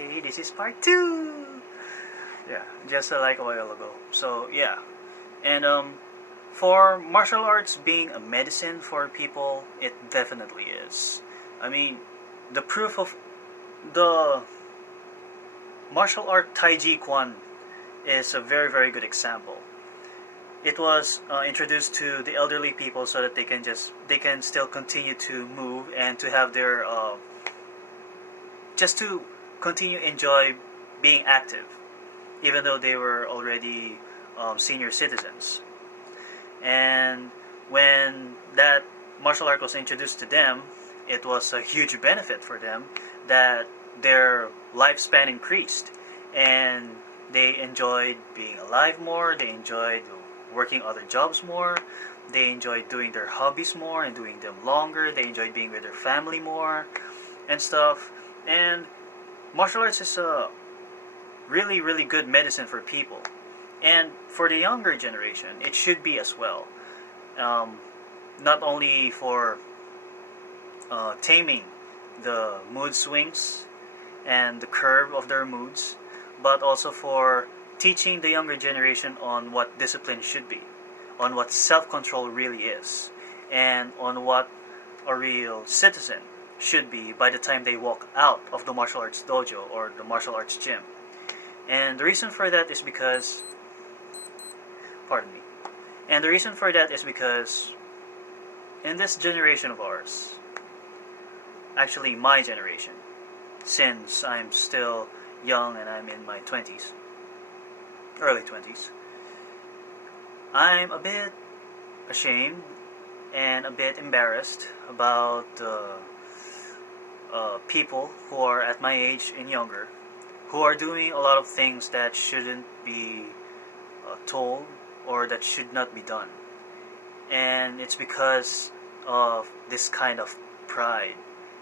Okay, this is part 2. Yeah, just like a while ago. So yeah, and for martial arts being a medicine for people, it definitely is. I mean, the proof of the martial art Tai Chi Kwan is a very very good example. It was introduced to the elderly people so that they can still continue to move and to have their just to continue enjoy being active, even though they were already senior citizens. And when that martial art was introduced to them, it was a huge benefit for them that their lifespan increased, and they enjoyed being alive more. They enjoyed working other jobs more. They enjoyed doing their hobbies more and doing them longer. They enjoyed being with their family more and stuff. And martial arts is a really, really good medicine for people. And for the younger generation, it should be as well. Not only for taming the mood swings and the curve of their moods, but also for teaching the younger generation on what discipline should be, on what self-control really is, and on what a real citizen should be by the time they walk out of the martial arts dojo or the martial arts gym. And the reason for that is because, pardon me, and the reason for that is because in this generation of ours, actually my generation, since I'm still young and I'm in my 20s, early 20s, I'm a bit ashamed and a bit embarrassed about people who are at my age and younger, who are doing a lot of things that shouldn't be told or that should not be done. And it's because of this kind of pride.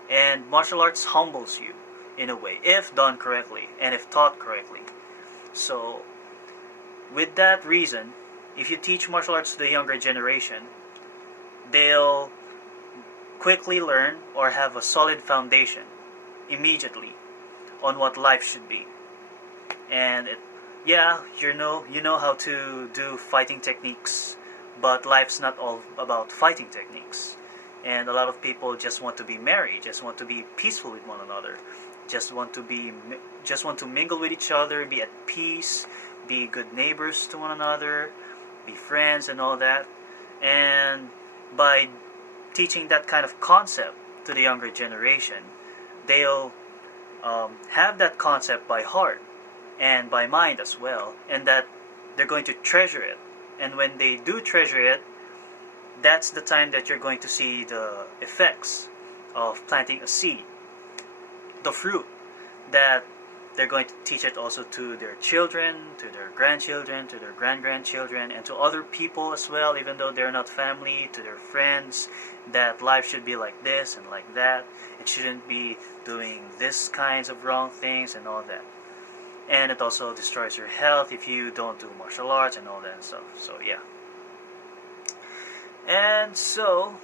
And martial arts humbles you in a way, if done correctly and if taught correctly. So with that reason, if you teach martial arts to the younger generation, they'll quickly learn or have a solid foundation immediately on what life should be. And you know how to do fighting techniques, but life's not all about fighting techniques. And a lot of people just want to be merry, just want to be peaceful with one another, just want to mingle with each other, be at peace, be good neighbors to one another, be friends and all that. And by teaching that kind of concept to the younger generation, they'll have that concept by heart and by mind as well, and that they're going to treasure it. And when they do treasure it, that's the time that you're going to see the effects of planting a seed, the fruit that they're going to teach it also to their children, to their grandchildren, to their grand-grandchildren, and to other people as well, even though they're not family, to their friends, that life should be like this and like that. It shouldn't be doing this kinds of wrong things and all that. And it also destroys your health if you don't do martial arts and all that stuff. So yeah. And so,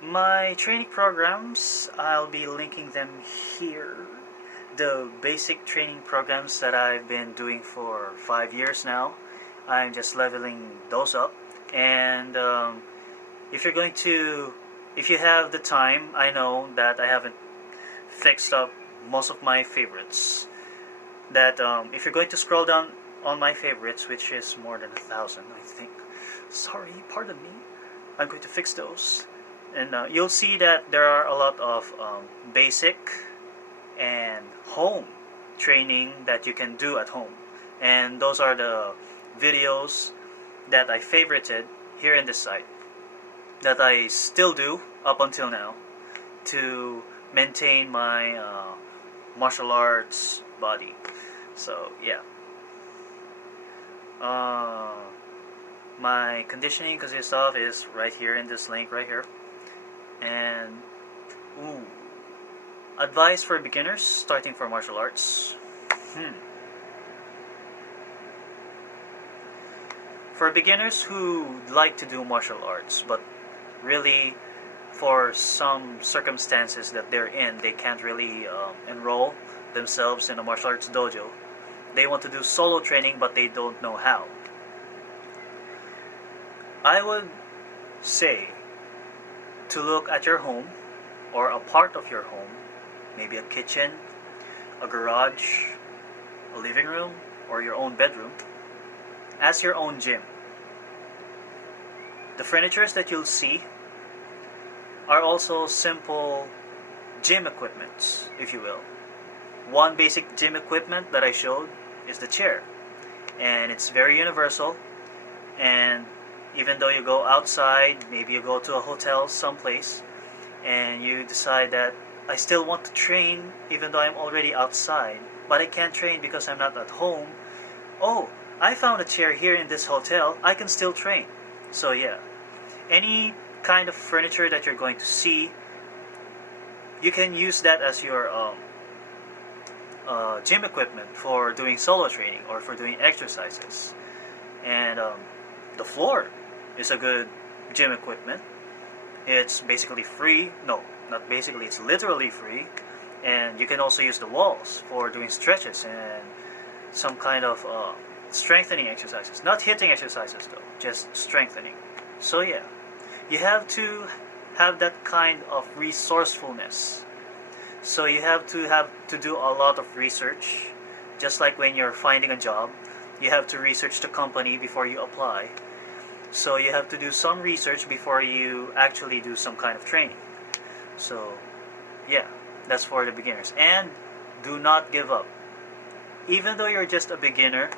my training programs, I'll be linking them here. The basic training programs that I've been doing for 5 years now, I'm just leveling those up. And if you have the time, I know that I haven't fixed up most of my favorites. That if you're going to scroll down on my favorites, which is more than 1,000, I think. Sorry, pardon me. I'm going to fix those. And you'll see that there are a lot of basic and home training that you can do at home. And those are the videos that I favorited here in this site, that I still do up until now to maintain my martial arts body. So yeah. My conditioning consists of is right here in this link right here. And advice for beginners starting for martial arts. For beginners who like to do martial arts but really for some circumstances that they're in, they can't really enroll themselves in a martial arts dojo. They want to do solo training, but they don't know how. I would say to look at your home, or a part of your home, maybe a kitchen, a garage, a living room, or your own bedroom, as your own gym. The furnitures that you'll see are also simple gym equipments, if you will. One basic gym equipment that I showed is the chair, and it's very universal. And even though you go outside, maybe you go to a hotel someplace, and you decide that I still want to train even though I'm already outside, but I can't train because I'm not at home. Oh, I found a chair here in this hotel, I can still train. So yeah, any kind of furniture that you're going to see, you can use that as your gym equipment for doing solo training or for doing exercises. And the floor is a good gym equipment. It's basically free. No, not basically, it's literally free. And you can also use the walls for doing stretches and some kind of strengthening exercises. Not hitting exercises though, just strengthening. So yeah, you have to have that kind of resourcefulness. So you have to do a lot of research. Just like when you're finding a job, you have to research the company before you apply. So you have to do some research before you actually do some kind of training. So yeah, that's for the beginners. And do not give up. Even though you're just a beginner,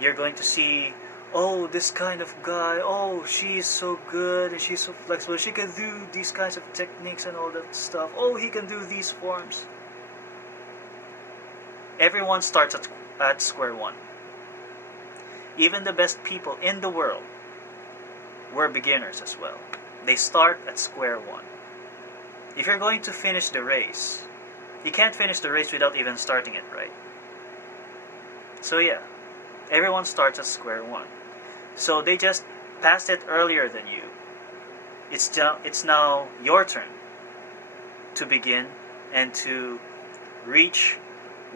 you're going to see, oh, this kind of guy, oh, she's so good and she's so flexible, she can do these kinds of techniques and all that stuff, oh, he can do these forms. Everyone starts at square one. Even the best people in the world were beginners as well. They start at square one. If you're going to finish the race, you can't finish the race without even starting it, right? So yeah, everyone starts at square one. So they just passed it earlier than you. It's now your turn to begin and to reach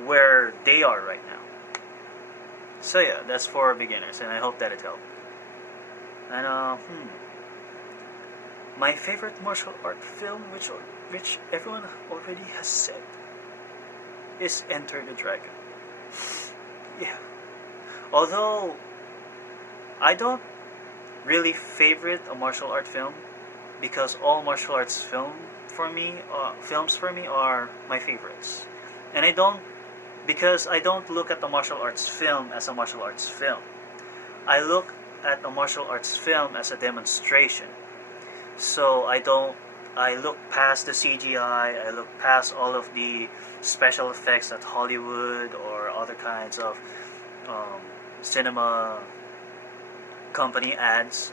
where they are right now. So yeah, that's for beginners, and I hope that it helped. And my favorite martial art film, which everyone already has said, is Enter the Dragon. Yeah. Although I don't really favorite a martial art film, because all martial arts films for me are my favorites, and I don't look at the martial arts film as a martial arts film. I look at a martial arts film as a demonstration. So I look past the CGI, I look past all of the special effects that Hollywood or other kinds of cinema company adds.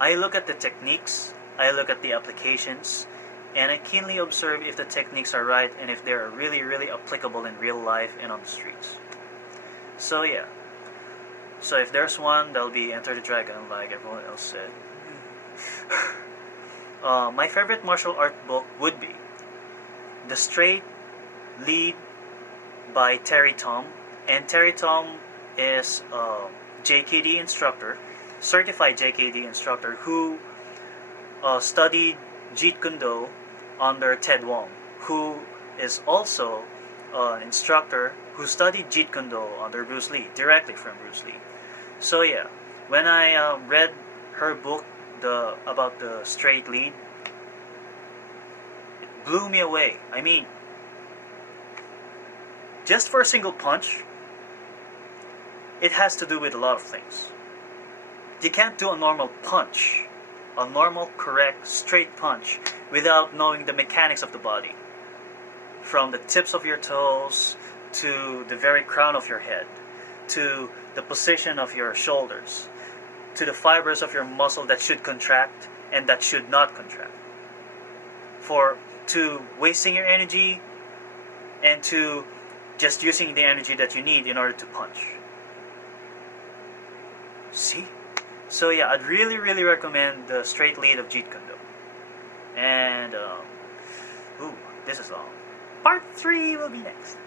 I look at the techniques, I look at the applications, and I keenly observe if the techniques are right and if they're really, really applicable in real life and on the streets. So yeah. So if there's one, that'll be Enter the Dragon, like everyone else said. My favorite martial art book would be The Straight Lead by Terry Tom. And Terry Tom is a JKD instructor, certified JKD instructor, who studied Jeet Kune Do under Ted Wong, who is also an instructor who studied Jeet Kune Do under Bruce Lee, directly from Bruce Lee. So yeah, when I read her book about the straight lead, it blew me away. I mean, just for a single punch, it has to do with a lot of things. You can't do a normal punch, a normal, correct, straight punch, without knowing the mechanics of the body. From the tips of your toes, to the very crown of your head, to the position of your shoulders, to the fibers of your muscle that should contract and that should not contract. To wasting your energy and to just using the energy that you need in order to punch. See? So yeah, I'd really, really recommend The Straight Lead of Jeet Kune Do. And ooh, this is long. Part 3 will be next.